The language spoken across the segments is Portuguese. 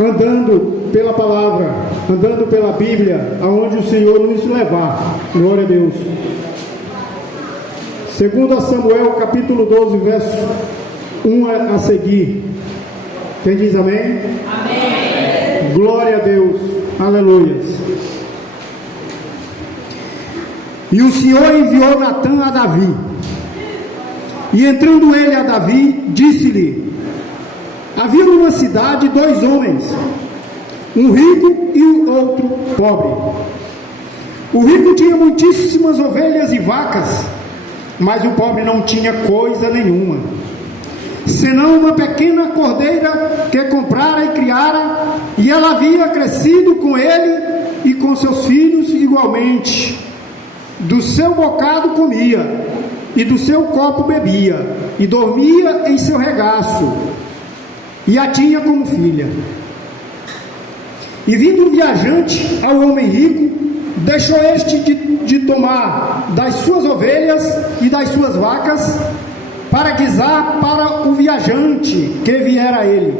andando pela palavra, andando pela Bíblia, aonde o Senhor nos levar. Glória a Deus. 2 Samuel capítulo 12, verso 1 a seguir. Quem diz amém? Amém. Glória a Deus. Aleluia. E o Senhor enviou Natã a Davi. E entrando ele a Davi, disse-lhe: havia numa cidade 2 homens, um rico e o outro pobre. O rico tinha muitíssimas ovelhas e vacas, mas o pobre não tinha coisa nenhuma, senão uma pequena cordeira que comprara e criara, e ela havia crescido com ele e com seus filhos igualmente. Do seu bocado comia, e do seu copo bebia, e dormia em seu regaço, e a tinha como filha. E vindo um viajante ao homem rico, deixou este de tomar das suas ovelhas e das suas vacas, para guisar para o viajante que viera a ele.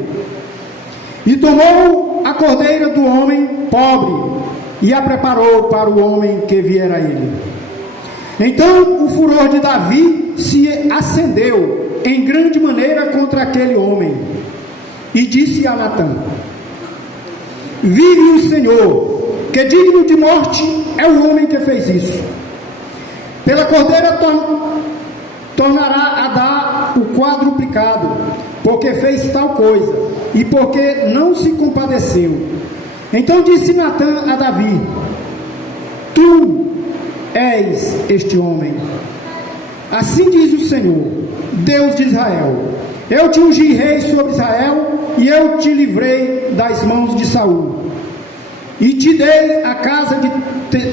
E tomou a cordeira do homem pobre, e a preparou para o homem que viera a ele. Então o furor de Davi se acendeu em grande maneira contra aquele homem, e disse a Natã: vive o Senhor, que digno de morte é o homem que fez isso. Pela cordeira tornará a dar o quadruplicado, porque fez tal coisa, e porque não se compadeceu. Então disse Natã a Davi: tu és este homem. Assim diz o Senhor, Deus de Israel: eu te ungi rei sobre Israel, e eu te livrei das mãos de Saul, e te dei a casa de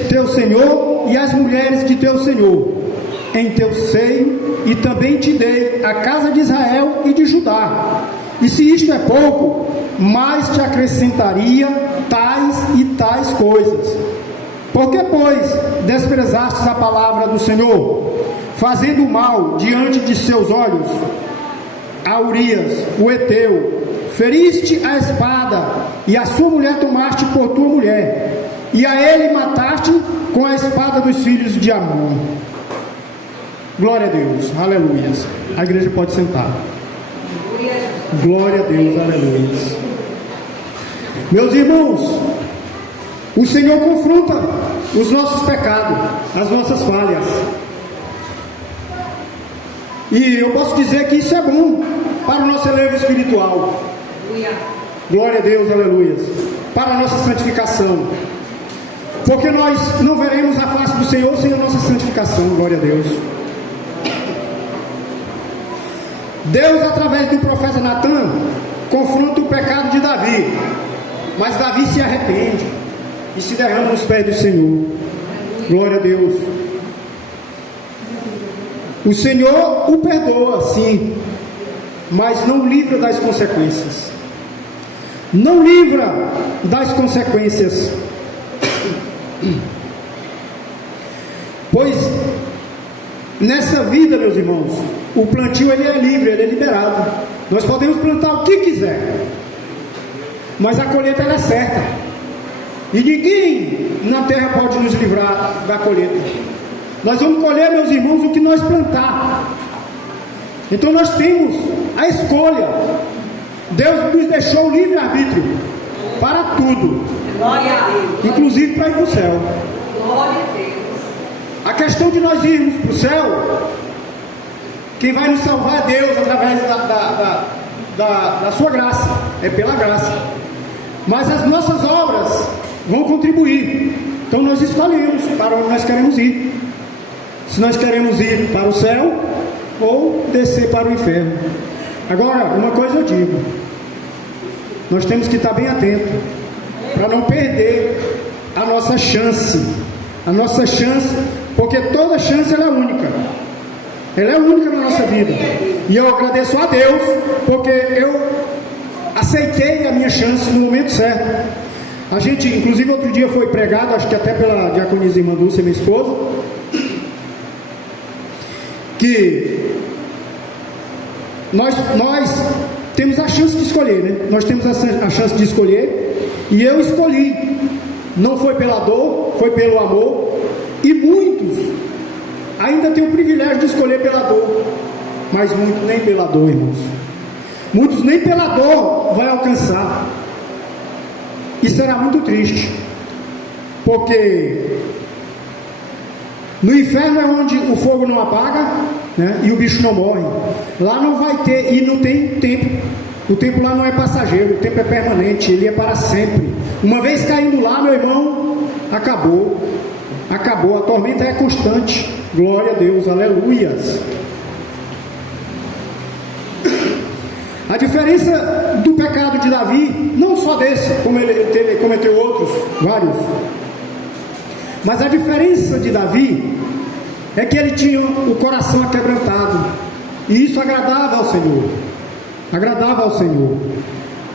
teu senhor e as mulheres de teu senhor em teu seio, e também te dei a casa de Israel e de Judá. E se isto é pouco, mais te acrescentaria tais e tais coisas. Por que, pois, desprezastes a palavra do Senhor, fazendo mal diante de seus olhos? A Urias, o Heteu, feriste a espada, e a sua mulher tomaste por tua mulher, e a ele mataste com a espada dos filhos de Amon. Glória a Deus, aleluia. A igreja pode sentar. Glória a Deus, aleluia. Meus irmãos, o Senhor confronta os nossos pecados, as nossas falhas. E eu posso dizer que isso é bom para o nosso elevo espiritual. Glória a Deus, aleluia. Para a nossa santificação. Porque nós não veremos a face do Senhor sem a nossa santificação. Glória a Deus. Deus, através do profeta Natã, confronta o pecado de Davi. Mas Davi se arrepende e se derrama nos pés do Senhor. Glória a Deus. O Senhor o perdoa, sim, mas não livra das consequências. Não livra das consequências. Pois nessa vida, meus irmãos, o plantio ele é livre, ele é liberado. Nós podemos plantar o que quiser, mas a colheita ela é certa. E ninguém na terra pode nos livrar da colheita. Nós vamos colher, meus irmãos, o que nós plantar. Então nós temos a escolha. Deus nos deixou o livre-arbítrio para tudo, glória a Deus, inclusive para ir para o céu. Glória a Deus. A questão de nós irmos para o céu, quem vai nos salvar é Deus através da sua graça, é pela graça. Mas as nossas obras vão contribuir. Então nós escolhemos para onde nós queremos ir. Se nós queremos ir para o céu ou descer para o inferno. Agora, uma coisa eu digo: nós temos que estar bem atentos para não perder a nossa chance. A nossa chance, porque toda chance ela é única. Ela é única na nossa vida. E eu agradeço a Deus porque eu aceitei a minha chance no momento certo. A gente, inclusive outro dia foi pregado, acho que até pela diaconisa irmã Dulce, minha esposa, que nós temos a chance de escolher, né? Nós temos a chance de escolher, e eu escolhi. Não foi pela dor, foi pelo amor. E muitos ainda têm o privilégio de escolher pela dor, mas muitos nem pela dor, irmãos. Muitos nem pela dor vai alcançar. E será muito triste, porque no inferno é onde o fogo não apaga, né, e o bicho não morre. Lá não vai ter, e não tem tempo. O tempo lá não é passageiro, o tempo é permanente, ele é para sempre. Uma vez caindo lá, meu irmão, acabou. Acabou, a tormenta é constante. Glória a Deus, aleluias. A diferença do pecado de Davi, não só desse, como ele cometeu outros, vários, mas a diferença de Davi é que ele tinha o coração aquebrantado, e isso agradava ao Senhor. Agradava ao Senhor,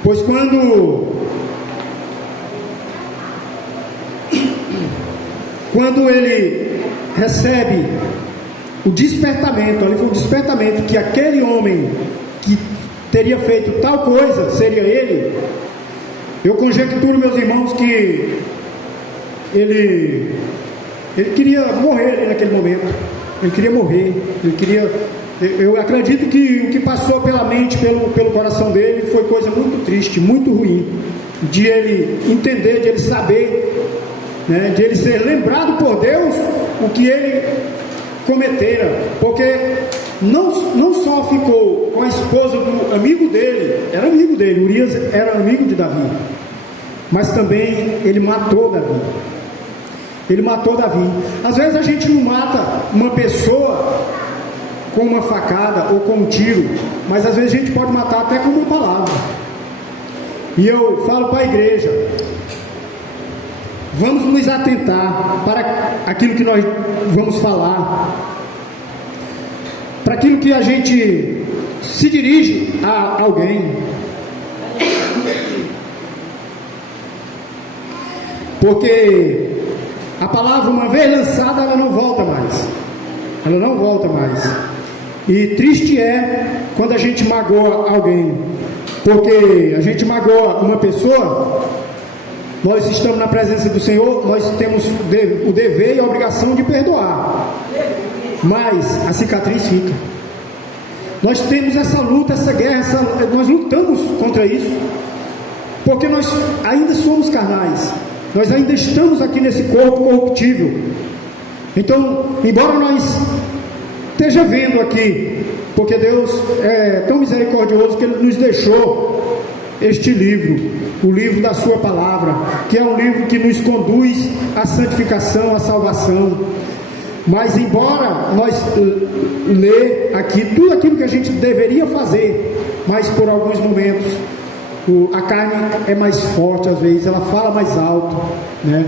pois quando ele recebe o despertamento, ali foi um despertamento que aquele homem que teria feito tal coisa seria ele. Eu conjecturo, meus irmãos, que ele queria morrer ali naquele momento. Ele queria morrer, eu acredito que o que passou pela mente, pelo coração dele, foi coisa muito triste, muito ruim, de ele entender, de ele saber, né, de ele ser lembrado por Deus o que ele cometera, porque não só ficou com a esposa do amigo dele, era amigo dele, Urias era amigo de Davi, mas também ele matou Davi. Ele matou Davi. Às vezes a gente não mata uma pessoa com uma facada ou com um tiro, mas às vezes a gente pode matar até com uma palavra. E eu falo para a igreja: vamos nos atentar para aquilo que nós vamos falar, para aquilo que a gente se dirige a alguém, porque a palavra, uma vez lançada, ela não volta mais. Ela não volta mais. E triste é quando a gente magoa alguém, porque a gente magoa uma pessoa. Nós estamos na presença do Senhor, nós temos o dever e a obrigação de perdoar, mas a cicatriz fica. Nós temos essa luta, essa guerra, nós lutamos contra isso, porque nós ainda somos carnais. Nós ainda estamos aqui nesse corpo corruptível. Então, embora nós esteja vendo aqui, porque Deus é tão misericordioso que Ele nos deixou este livro, o livro da sua palavra, que é um livro que nos conduz à santificação, à salvação. Mas embora nós lê aqui tudo aquilo que a gente deveria fazer, mas por alguns momentos a carne é mais forte, às vezes ela fala mais alto, né?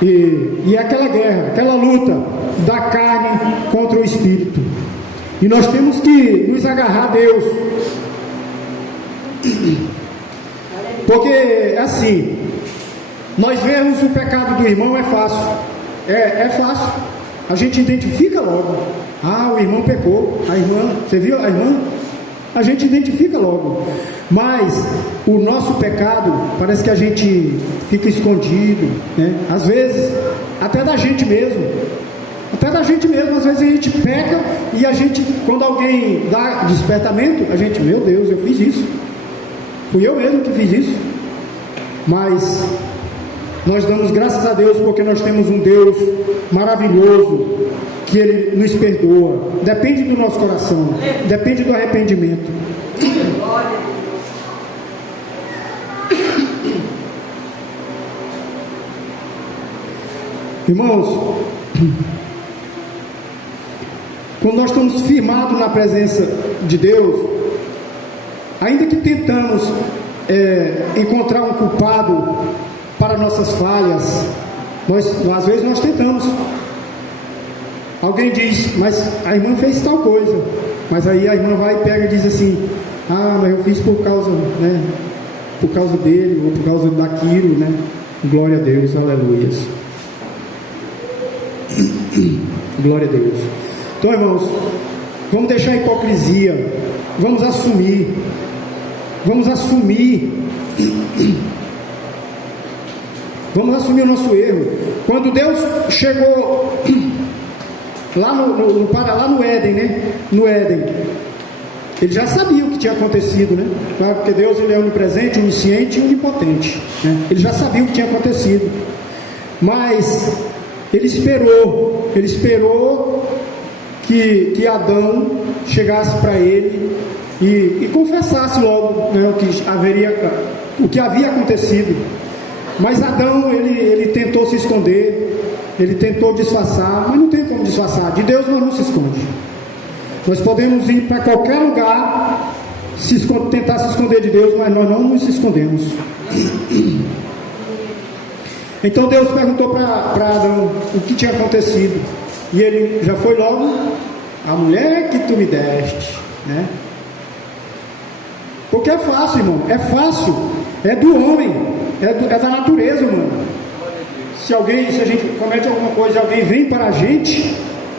E é aquela guerra, aquela luta da carne contra o espírito, e nós temos que nos agarrar a Deus, porque assim, nós vemos o pecado do irmão é fácil, é fácil, a gente identifica logo. Ah, o irmão pecou, a irmã, você viu a irmã? A gente identifica logo, mas o nosso pecado parece que a gente fica escondido, né? Às vezes até da gente mesmo, às vezes a gente peca, e a gente, quando alguém dá despertamento, a gente, meu Deus, eu fiz isso, fui eu mesmo que fiz isso. Mas nós damos graças a Deus, porque nós temos um Deus maravilhoso, que Ele nos perdoa. Depende do nosso coração, depende do arrependimento. Irmãos, quando nós estamos firmados na presença de Deus, ainda que tentamos encontrar um culpado para nossas falhas, às vezes nós tentamos. Alguém diz, mas a irmã fez tal coisa, mas aí a irmã vai e pega e diz assim: ah, mas eu fiz por causa, né, por causa dele, ou por causa daquilo, né? Glória a Deus, aleluia. Glória a Deus. Então, irmãos, vamos deixar a hipocrisia vamos assumir o nosso erro. Quando Deus chegou lá no Éden, né? No Éden, ele já sabia o que tinha acontecido, né? Claro, porque Deus, ele é onipresente, onisciente e onipotente, né? Ele já sabia o que tinha acontecido, mas ele esperou que Adão chegasse para ele e confessasse logo, né, o que havia acontecido. Mas Adão, ele tentou se esconder, ele tentou disfarçar, mas não tem como disfarçar. De Deus nós não se esconde. Nós podemos ir para qualquer lugar, tentar se esconder de Deus, mas nós não nos escondemos. Então Deus perguntou para Adão o que tinha acontecido, e ele já foi logo: a mulher que tu me deste, né? Porque é fácil, irmão, é fácil, é do homem, é da natureza humana. Se a gente comete alguma coisa e alguém vem para a gente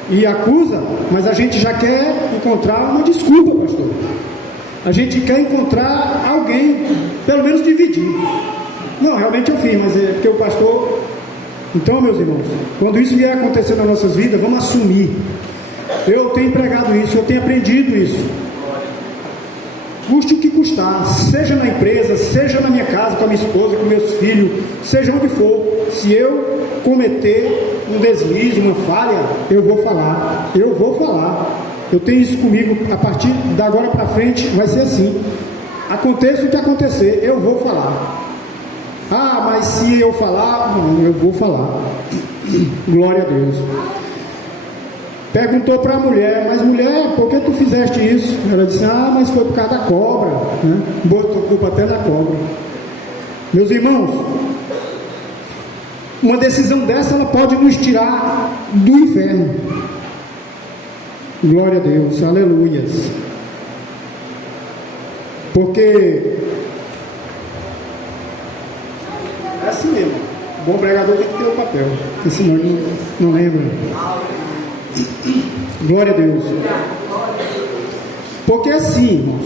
e acusa, mas a gente já quer encontrar uma desculpa, pastor. A gente quer encontrar alguém, pelo menos dividir. Não, realmente eu fiz, mas é porque o pastor... Então, meus irmãos, quando isso vier acontecer nas nossas vidas, vamos assumir. Eu tenho pregado isso, eu tenho aprendido isso. Custe o que custar, seja na empresa, seja na minha casa, com a minha esposa, com meus filhos, seja onde for. Se eu cometer um deslize, uma falha, eu vou falar. Eu tenho isso comigo. A partir de agora para frente vai ser assim. Aconteça o que acontecer, eu vou falar. Ah, mas se eu falar, não, eu vou falar. Glória a Deus. Perguntou para a mulher: mas mulher, por que tu fizeste isso? Ela disse: ah, mas foi por causa da cobra, né? Botou culpa até da cobra. Meus irmãos, uma decisão dessa, ela pode nos tirar do inferno. Glória a Deus, aleluias. Porque é assim mesmo, o bom pregador tem que ter o papel, porque senão ele não lembra. Glória a Deus. Porque assim, irmãos,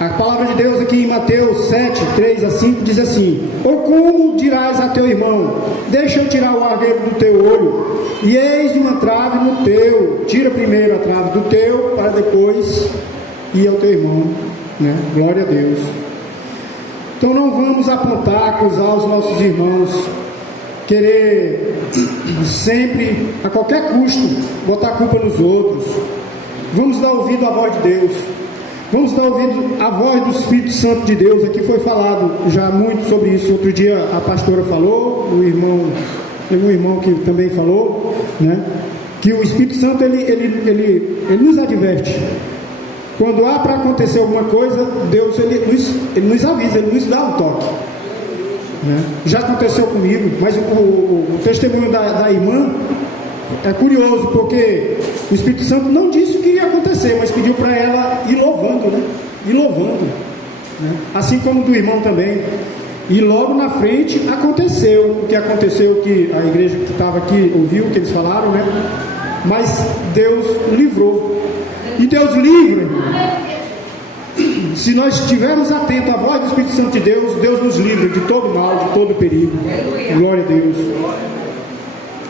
a palavra de Deus aqui em Mateus 7, 3 a 5 diz assim: ou como dirás a teu irmão, deixa eu tirar o argueiro do teu olho, e eis uma trave no teu, tira primeiro a trave do teu, para depois ir ao teu irmão, né? Glória a Deus. Então não vamos apontar, acusar os nossos irmãos, querer sempre, a qualquer custo, botar a culpa nos outros. Vamos dar ouvido à voz de Deus, vamos dar ouvido à voz do Espírito Santo de Deus. Aqui foi falado já muito sobre isso. Outro dia a pastora falou, teve um irmão que também falou, né, que o Espírito Santo ele nos adverte. Quando há para acontecer alguma coisa, Deus ele nos avisa, ele nos dá um toque, né? Já aconteceu comigo, mas o testemunho da irmã é curioso, porque o Espírito Santo não disse o que ia acontecer, mas pediu para ela ir louvando, né? Né? Assim como do irmão também. E logo na frente aconteceu o que aconteceu, que a igreja que estava aqui ouviu o que eles falaram, né? Mas Deus livrou. E Deus livra. Se nós estivermos atentos à voz do Espírito Santo de Deus, Deus nos livra de todo mal, de todo perigo. Glória a Deus.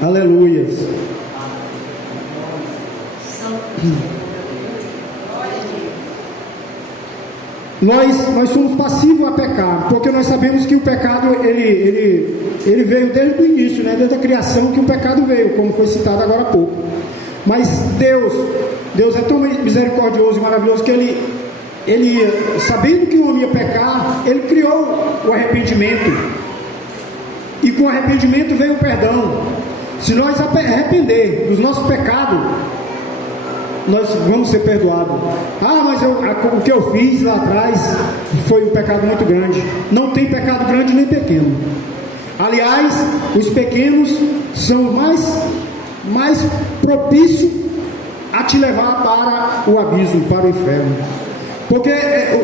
Aleluias. Nós somos passivos a pecar, porque nós sabemos que o pecado ele veio desde o início, né? Desde a criação que o pecado veio, como foi citado agora há pouco. Mas Deus é tão misericordioso e maravilhoso que ele, sabendo que o homem ia pecar, ele criou o arrependimento, e com o arrependimento veio o perdão. Se nós arrepender dos nossos pecados, nós vamos ser perdoados. Ah, mas o que eu fiz lá atrás foi um pecado muito grande. Não tem pecado grande nem pequeno. Aliás, os pequenos são mais propícios a te levar para o abismo, para o inferno. Porque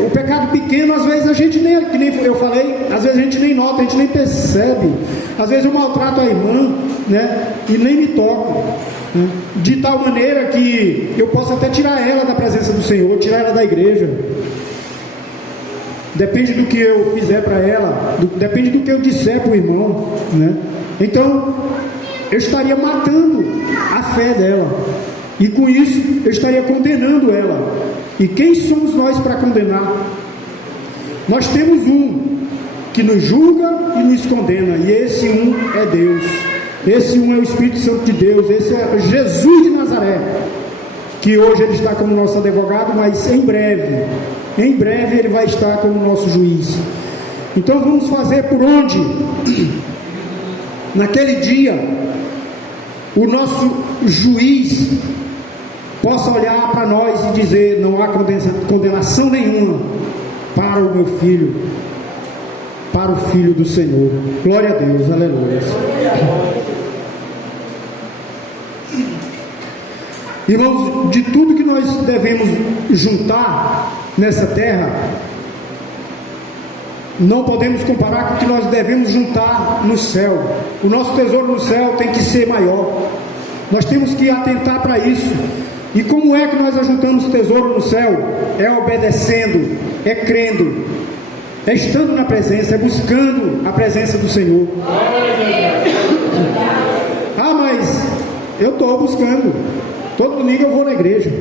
o pecado pequeno, às vezes a gente nem, que nem eu falei, às vezes a gente nem nota, a gente nem percebe. Às vezes eu maltrato a irmã, né, e nem me toco. de tal maneira que eu possa até tirar ela da presença do Senhor, tirar ela da igreja. Depende do que eu fizer para ela, depende do que eu disser para o irmão, né? Então eu estaria matando a fé dela, e com isso eu estaria condenando ela. E quem somos nós para condenar? Nós temos um que nos julga e nos condena, e esse um é Deus. Esse um é o Espírito Santo de Deus. Esse é Jesus de Nazaré, que hoje ele está como nosso advogado, mas em breve ele vai estar como nosso juiz. Então vamos fazer por onde naquele dia o nosso juiz possa olhar para nós e dizer: não há condenação nenhuma para o meu filho, para o Filho do Senhor. Glória a Deus, aleluia. Irmãos, de tudo que nós devemos juntar nessa terra, não podemos comparar com o que nós devemos juntar no céu. O nosso tesouro no céu tem que ser maior. Nós temos que atentar para isso. E como é que nós ajuntamos tesouro no céu? É obedecendo, é crendo, é estando na presença, é buscando a presença do Senhor. Ah, mas eu estou buscando. Todo domingo eu vou na igreja.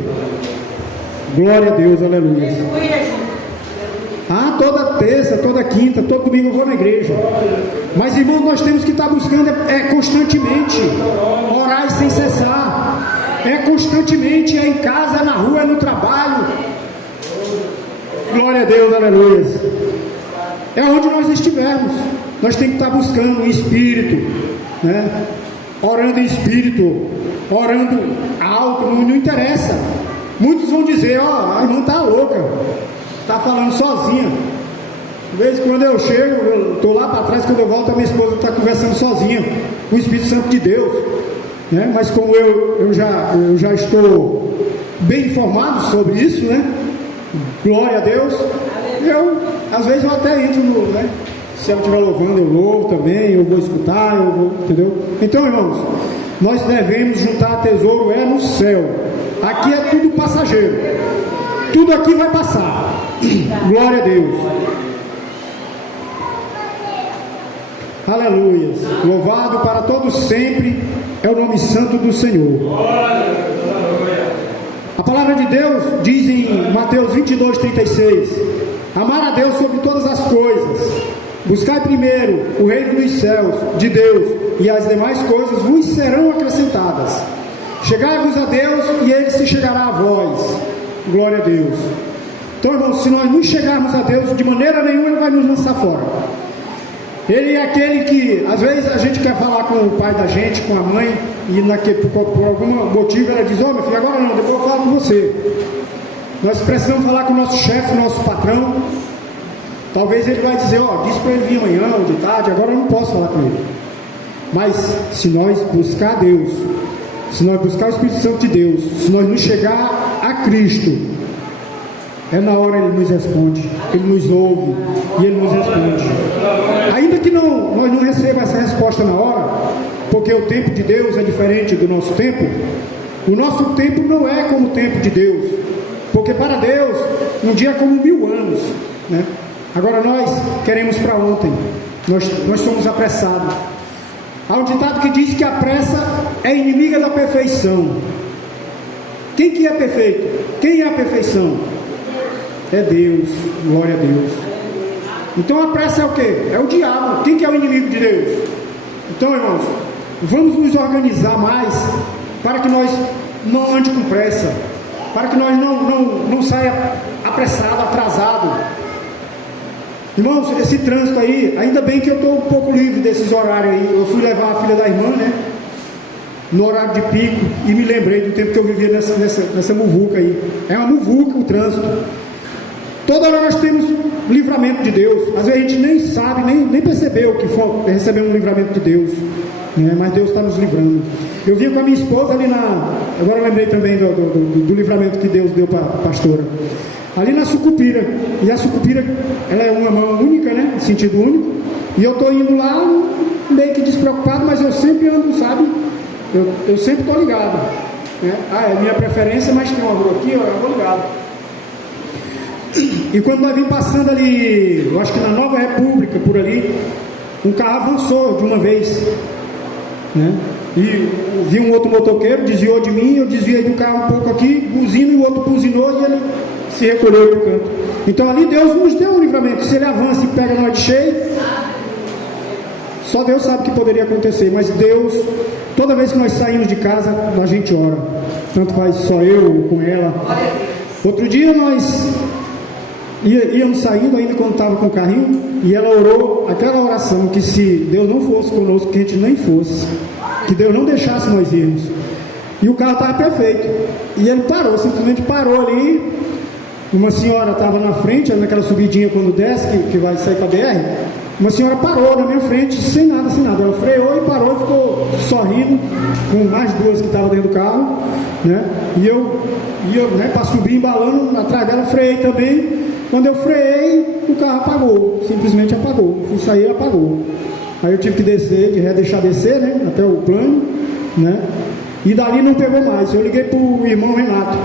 Glória a Deus, aleluia. Ah, toda terça, toda quinta, todo domingo eu vou na igreja. Mas, irmãos, nós temos que estar buscando constantemente, orar sem cessar. É constantemente, é em casa, é na rua, é no trabalho. Glória a Deus, aleluia. É onde nós estivermos, nós temos que estar buscando em espírito, né? Orando em espírito, orando alto, não interessa. Muitos vão dizer: ó, a irmã está louca, está falando sozinha. De vez em quando eu chego, eu estou lá para trás, quando eu volto, a minha esposa está conversando sozinha com o Espírito Santo de Deus, né? Mas como eu já estou bem informado sobre isso, né? Glória a Deus. Às vezes eu até entro no, né? Se ela estiver louvando, eu louvo também, eu vou escutar, eu vou, entendeu? Então, irmãos, nós devemos juntar tesouro no céu. Aqui é tudo passageiro, tudo aqui vai passar. Glória a Deus, aleluia. Louvado para todos sempre é o nome santo do Senhor. A palavra de Deus diz em Mateus 22:36: amar a Deus sobre todas as coisas, buscai primeiro o reino dos céus de Deus, e as demais coisas vos serão acrescentadas. Chegai-vos a Deus e Ele se chegará a vós. Glória a Deus. Então, irmãos, se nós não chegarmos a Deus, de maneira nenhuma Ele vai nos lançar fora. Ele é aquele que, às vezes, a gente quer falar com o pai da gente, com a mãe, e por algum motivo ela diz: ó, meu filho, agora não, depois eu falo com você. Nós precisamos falar com o nosso chefe, o nosso patrão. Talvez ele vai dizer: ó, diz para ele vir amanhã ou de tarde, agora eu não posso falar com ele. Mas se nós buscar Deus, se nós buscar o Espírito Santo de Deus, se nós nos chegar a Cristo, é na hora Ele nos responde, Ele nos ouve e Ele nos responde. Ainda que nós não recebamos essa resposta na hora, porque o tempo de Deus é diferente do nosso tempo. O nosso tempo não é como o tempo de Deus, porque para Deus um dia é como 1000 anos, né? Agora nós queremos para ontem, nós somos apressados. Há um ditado que diz que a pressa é inimiga da perfeição. Quem que é perfeito? Quem é a perfeição? É Deus, glória a Deus. Então a pressa é o quê? É o diabo. Quem que é o inimigo de Deus? Então, irmãos, vamos nos organizar mais para que nós não ande com pressa, para que nós não saia apressado, atrasado. Irmãos, esse trânsito aí, ainda bem que eu estou um pouco livre desses horários aí. Eu fui levar a filha da irmã, né, no horário de pico, e me lembrei do tempo que eu vivia nessa muvuca aí. É uma muvuca o trânsito. Toda hora nós temos livramento de Deus. Às vezes a gente nem sabe, nem percebeu que recebeu um livramento de Deus, né? Mas Deus está nos livrando. Eu vinha com a minha esposa ali agora eu lembrei também do livramento que Deus deu para a pastora, ali na Sucupira. E a Sucupira, ela é uma mão única, né, sentido único. E eu estou indo lá meio que despreocupado, mas eu sempre ando, sabe, eu sempre estou ligado, né? É minha preferência, mas tem uma rua aqui, eu vou ligado. E quando nós vimos passando ali, eu acho que na Nova República, por ali, um carro avançou de uma vez, né? E vi um outro motoqueiro, desviou de mim, eu desviei do carro um pouco aqui, buzino, e o outro buzinou e ele se recolheu para o canto. Então ali Deus nos deu um livramento. Se ele avança e pega nós de cheio, só Deus sabe o que poderia acontecer. Mas Deus, toda vez que nós saímos de casa, a gente ora. Tanto faz só eu ou com ela. Outro dia nós íamos saindo ainda quando estava com o carrinho, e ela orou aquela oração que se Deus não fosse conosco, que a gente nem fosse, que Deus não deixasse nós irmos. E o carro estava perfeito. E ele parou, simplesmente parou ali. Uma senhora estava na frente, naquela subidinha quando desce, que vai sair para a BR. Uma senhora parou na minha frente, sem nada. Ela freou e parou, ficou sorrindo, com mais duas que estavam dentro do carro, né? E eu né, para subir embalando, atrás dela, freiei também. Quando eu freiei, o carro apagou, simplesmente apagou. Fui sair e apagou. Aí eu tive que descer, deixar descer, né, até o plano, né? E dali não pegou mais. Eu liguei para o irmão Renato.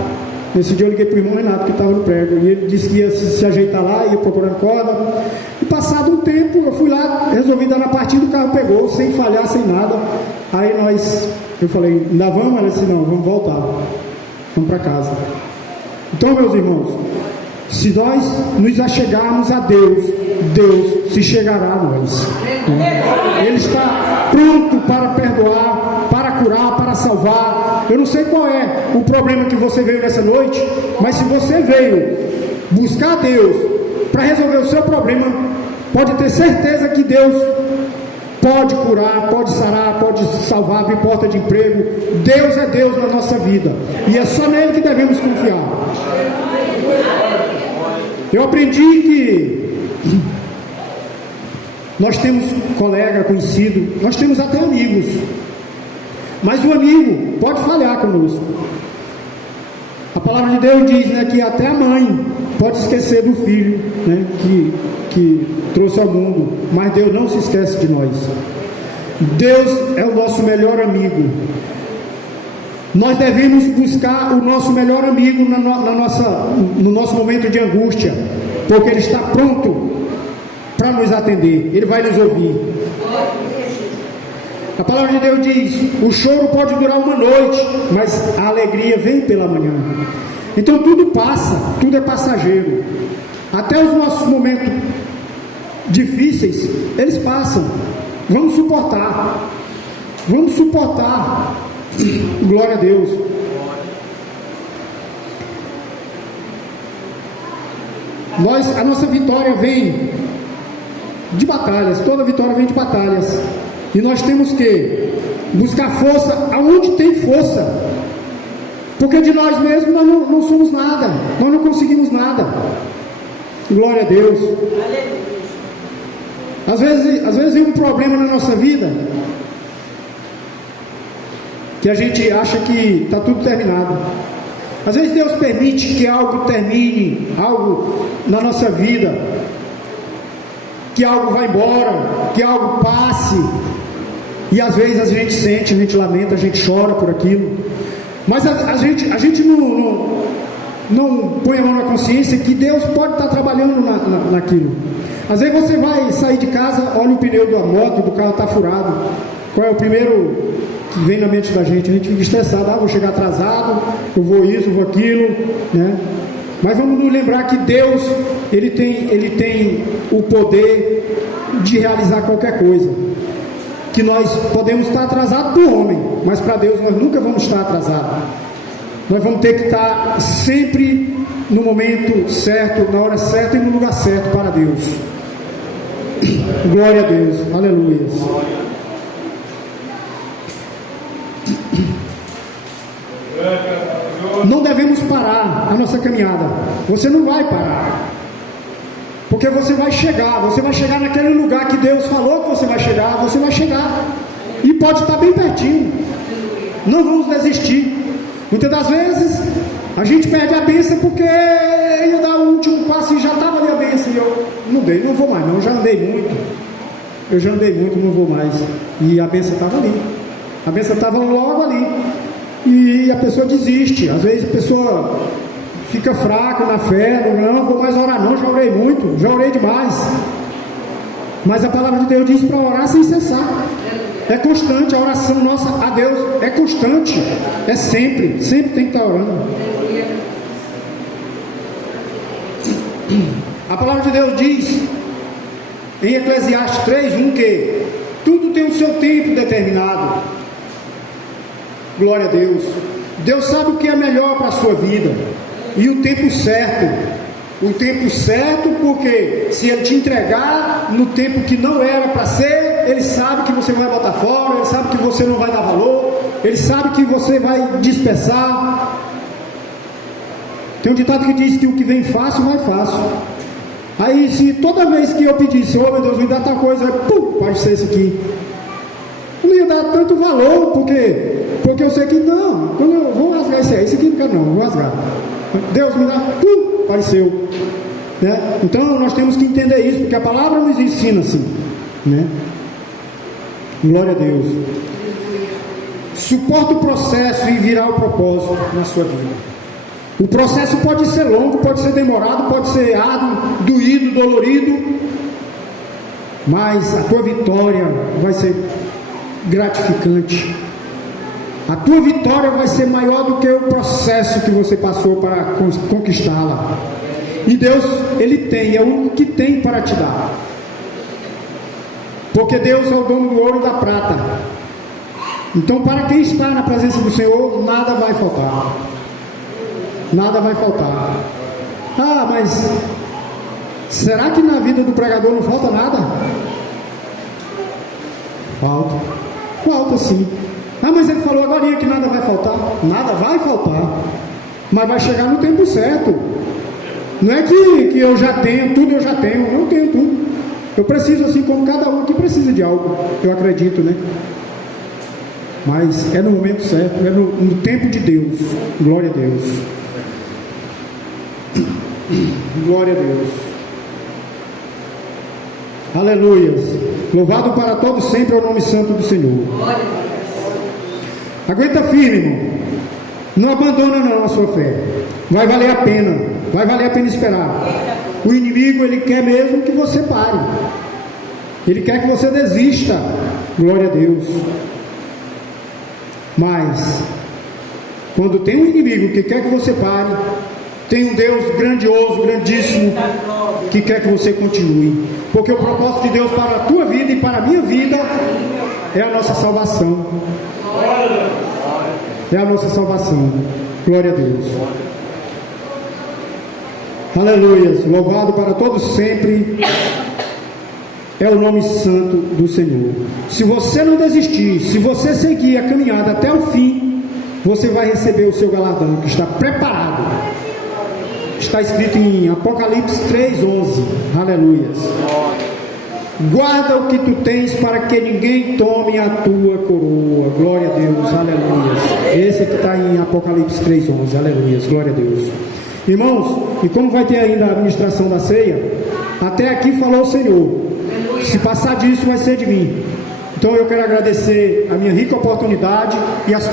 Nesse dia eu liguei para o irmão Renato, que estava no prego, e ele disse que ia se ajeitar lá, ia procurando corda. E passado um tempo, eu fui lá, resolvi dar na partida, o carro pegou, sem falhar, sem nada. Aí eu falei, ainda vamos? Ela disse, não, vamos voltar, vamos para casa. Então, meus irmãos, se nós nos achegarmos a Deus, Deus se chegará a nós. Ele está pronto para perdoar, para curar, para salvar. Eu não sei qual é o problema que você veio nessa noite, mas se você veio buscar Deus para resolver o seu problema, pode ter certeza que Deus pode curar, pode sarar, pode salvar, abrir porta de emprego. Deus é Deus na nossa vida, e é só nele que devemos confiar. Eu aprendi que nós temos colega, conhecido, nós temos até amigos, mas o amigo pode falhar conosco. A palavra de Deus diz, né, que até a mãe pode esquecer do filho, né, que trouxe ao mundo, mas Deus não se esquece de nós. Deus é o nosso melhor amigo. Nós devemos buscar o nosso melhor amigo no nosso momento de angústia, porque Ele está pronto para nos atender, Ele vai nos ouvir. A palavra de Deus diz, o choro pode durar uma noite, mas a alegria vem pela manhã. Então tudo passa, tudo é passageiro. Até os nossos momentos difíceis, eles passam. Vamos suportar. Glória a Deus. A nossa vitória vem de batalhas. Toda vitória vem de batalhas. E nós temos que buscar força aonde tem força. Porque de nós mesmos nós não somos nada. Nós não conseguimos nada. Glória a Deus. Às vezes vem um problema na nossa vida que a gente acha que está tudo terminado. Às vezes Deus permite que algo termine, algo na nossa vida, que algo vá embora, que algo passe, e às vezes a gente sente, a gente lamenta, a gente chora por aquilo, mas a gente não põe a mão na consciência que Deus pode estar trabalhando naquilo. Às vezes você vai sair de casa, olha o pneu da moto, do carro está furado. Qual é o primeiro que vem na mente da gente? A gente fica estressado, vou chegar atrasado, eu vou isso, eu vou aquilo, né? Mas vamos nos lembrar que Deus, Ele tem o poder de realizar qualquer coisa. Que nós podemos estar atrasados para o homem, mas para Deus nós nunca vamos estar atrasados. Nós vamos ter que estar sempre no momento certo, na hora certa e no lugar certo para Deus. Glória a Deus, aleluia. Não devemos parar a nossa caminhada. Você não vai parar, porque você vai chegar naquele lugar que Deus falou que você vai chegar, e pode estar bem pertinho. Não vamos desistir. Muitas das vezes a gente perde a bênção porque ia dar o último passo e já estava ali a bênção, e eu não vou mais não, eu já andei muito, não vou mais, e a bênção estava ali. A bênção estava logo ali. E a pessoa desiste. Às vezes a pessoa fica fraca na fé, não vou mais orar não, já orei muito, já orei demais. Mas a palavra de Deus diz para orar sem cessar. É constante, a oração nossa a Deus é constante, é sempre tem que estar orando. A palavra de Deus diz em Eclesiastes 3:1 que tudo tem o seu tempo determinado. Glória a Deus. Deus sabe o que é melhor para a sua vida e o tempo certo. O tempo certo, porque se Ele te entregar no tempo que não era para ser, Ele sabe que você vai botar fora, Ele sabe que você não vai dar valor, Ele sabe que você vai dispersar. Tem um ditado que diz que o que vem fácil, vai fácil. Aí se toda vez que eu pedisse, oh meu Deus, me dá tal coisa, pode ser isso aqui. Eu não ia dar tanto valor, porque eu sei que não, quando eu vou rasgar isso aqui não quero não, vou rasgar. Deus me dá, apareceu, né? Então nós temos que entender isso, porque a palavra nos ensina assim, né? Glória a Deus. Suporta o processo e virá o propósito na sua vida. O processo pode ser longo, pode ser demorado, pode ser árduo, doído, dolorido, mas a tua vitória vai ser gratificante. A tua vitória vai ser maior do que o processo que você passou para conquistá-la. E Deus, Ele tem, é o único que tem para te dar. Porque Deus é o dono do ouro e da prata. Então, para quem está na presença do Senhor, nada vai faltar. Nada vai faltar. Ah, mas será que na vida do pregador não falta nada? Falta sim. Ah, mas ele falou agora que nada vai faltar. Nada vai faltar, mas vai chegar no tempo certo. Não é que eu já tenho tudo, eu já tenho. Eu não tenho tudo. Eu preciso, assim como cada um aqui precisa de algo. Eu acredito, né? Mas é no momento certo, é no tempo de Deus. Glória a Deus. Glória a Deus. Aleluia. Louvado para todos sempre é o nome santo do Senhor. Aguenta firme, irmão. Não abandona não a sua fé. Vai valer a pena. Vai valer a pena esperar. O inimigo, ele quer mesmo que você pare. Ele quer que você desista. Glória a Deus. Mas quando tem um inimigo que quer que você pare, tem um Deus grandioso, grandíssimo, que quer que você continue. Porque o propósito de Deus para a tua vida e para a minha vida é a nossa salvação. É a nossa salvação. Glória a Deus. Aleluia. Louvado para todos sempre é o nome santo do Senhor. Se você não desistir, se você seguir a caminhada até o fim, você vai receber o seu galardão, que está preparado. Está escrito em Apocalipse 3:11. Aleluia. Guarda o que tu tens para que ninguém tome a tua coroa. Glória a Deus. Aleluia. Esse aqui está em Apocalipse 3:11. Aleluia. Glória a Deus. Irmãos, e como vai ter ainda a administração da ceia, até aqui falou o Senhor. Se passar disso, vai ser de mim. Então eu quero agradecer a minha rica oportunidade e as